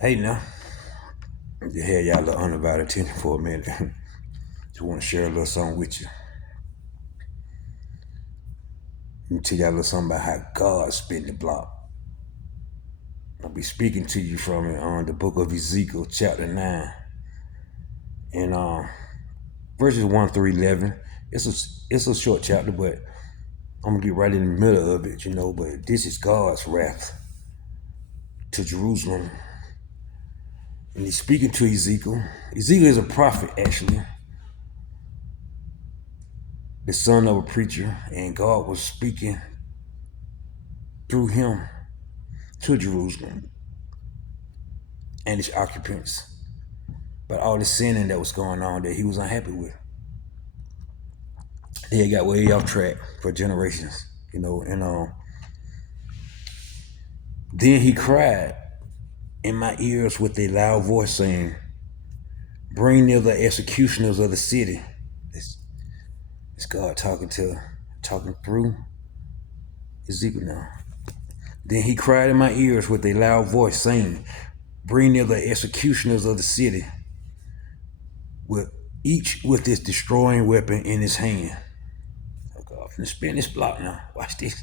Hey now, just had y'all a little undivided attention for a minute. Just want to share a little something with you. Let me tell y'all a little something about how God spin the block. I'll be speaking to you from it on the book of Ezekiel, chapter 9, and verses 1 through 11. It's a short chapter, but I'm gonna get right in the middle of it, But this is God's wrath to Jerusalem, and he's speaking to Ezekiel. Ezekiel is a prophet, actually, the son of a preacher, and God was speaking through him to Jerusalem and its occupants, but all the sinning that was going on that he was unhappy with. They got way off track for generations, and then he cried in my ears with a loud voice, saying, "Bring near the executioners of the city." It's God talking through Ezekiel now. Then he cried in my ears with a loud voice, saying, "Bring near the executioners of the city, with each with his destroying weapon in his hand." Oh God, I'm finna spin this block now. Watch this.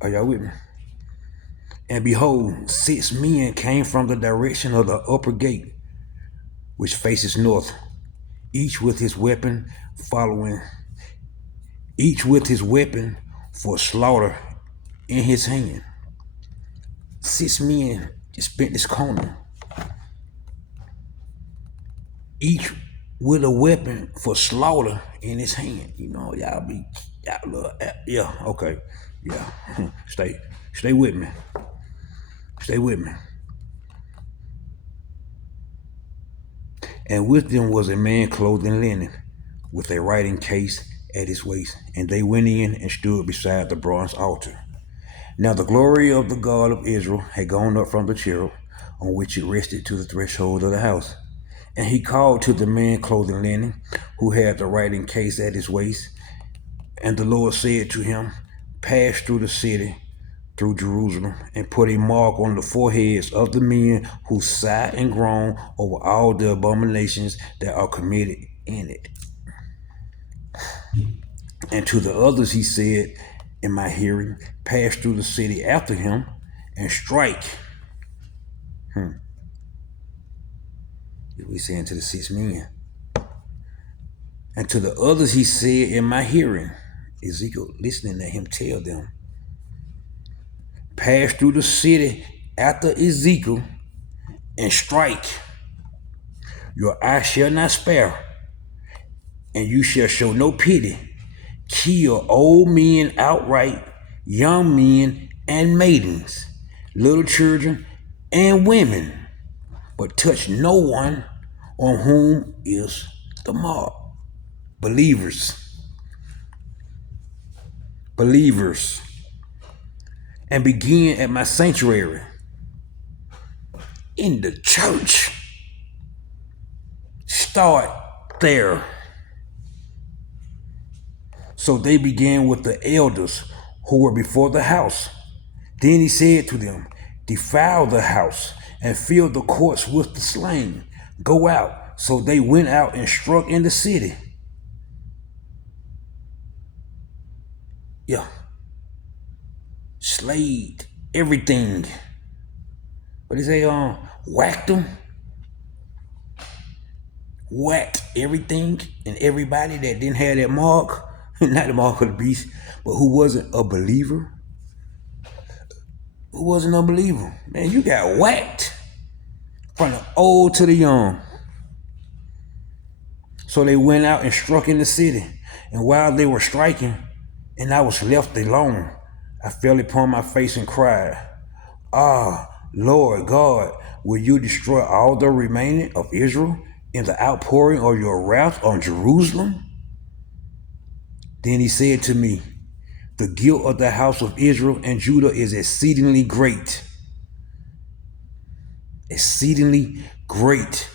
Are y'all with me? And behold, 6 men came from the direction of the upper gate, which faces north, each with his weapon for slaughter in his hand. 6 men just bent this corner, each with a weapon for slaughter in his hand. Yeah, okay, yeah. Stay with me. Stay with me. And with them was a man clothed in linen, with a writing case at his waist. And they went in and stood beside the bronze altar. Now the glory of the God of Israel had gone up from the cherub on which it rested to the threshold of the house. And he called to the man clothed in linen, who had the writing case at his waist. And the Lord said to him, "Pass through the city, through Jerusalem, and put a mark on the foreheads of the men who sigh and groan over all the abominations that are committed in it." And to the others he said in my hearing, "Pass through the city after him and strike." He's saying to the 6 men. And to the others he said in my hearing, Ezekiel listening to him tell them, "Pass through the city after Ezekiel and strike. Your eye shall not spare, and you shall show no pity. Kill old men outright, young men and maidens, little children and women, but touch no one on whom is the mark." Believers. And begin at my sanctuary in the church. Start there. So they began with the elders who were before the house. Then he said to them, "Defile the house and fill the courts with the slain. Go out." So they went out and struck in the city. Yeah. Slayed everything. But they say, whacked them. Whacked everything and everybody that didn't have that mark. Not the mark of the beast, but who wasn't a believer. Who wasn't a believer. Man, you got whacked from the old to the young. So they went out and struck in the city. And while they were striking, and I was left alone, I fell upon my face and cried, "Ah, Lord God, will you destroy all the remaining of Israel in the outpouring of your wrath on Jerusalem?" Then he said to me, "The guilt of the house of Israel and Judah is exceedingly great." Exceedingly great.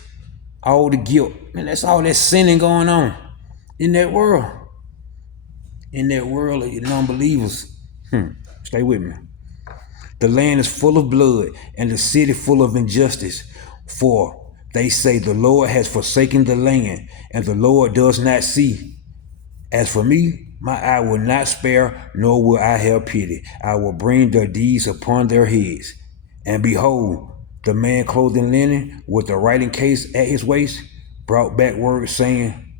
All the guilt. Man, that's all that sinning going on in that world. In that world of non-believers. Stay with me. The land is full of blood, and the city full of injustice. For they say, the Lord has forsaken the land, and the Lord does not see. As for me, my eye will not spare, nor will I have pity. I will bring their deeds upon their heads. And behold, the man clothed in linen, with the writing case at his waist, brought back word saying,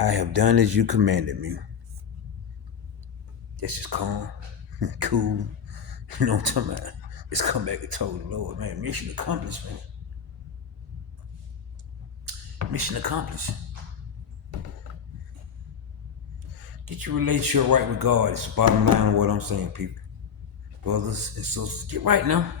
I have done as you commanded me. That's just calm, cool. You know what I'm talking about? Just come back and told the Lord, man, mission accomplished, man. Mission accomplished. Get your relationship right with God. It's the bottom line of what I'm saying, people. Brothers and sisters, get right now.